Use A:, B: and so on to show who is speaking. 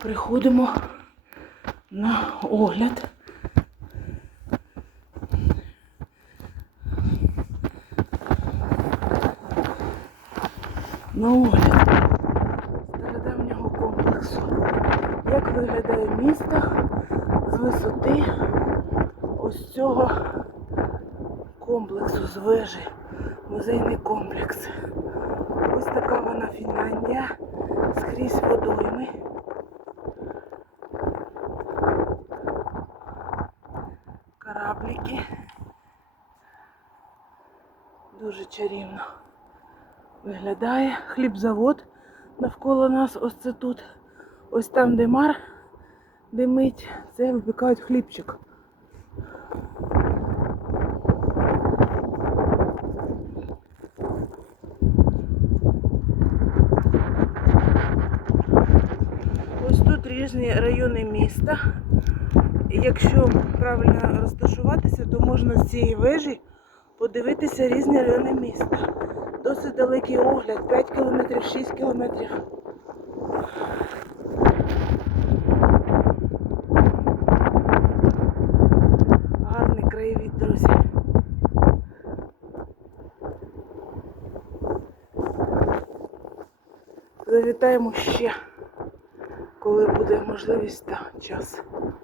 A: приходимо на огляд. На огляд стародавнього комплексу. Як виглядає місто з висоти ось цього комплексу з вежі. Музейний комплекс. Ось така вона Фінляндія. Скрізь водойми. Кораблики. Дуже чарівно виглядає. Хлібзавод навколо нас. Ось це тут. Ось там, де мар димить, це випікають хлібчик. Ось тут різні райони міста. Якщо правильно розташуватися, то можна з цієї вежі подивитися різні райони міста. Досить далекий огляд, 5 кілометрів, 6 кілометрів. Гарний краєвід, друзі. Завітаємо ще, коли буде можливість та час.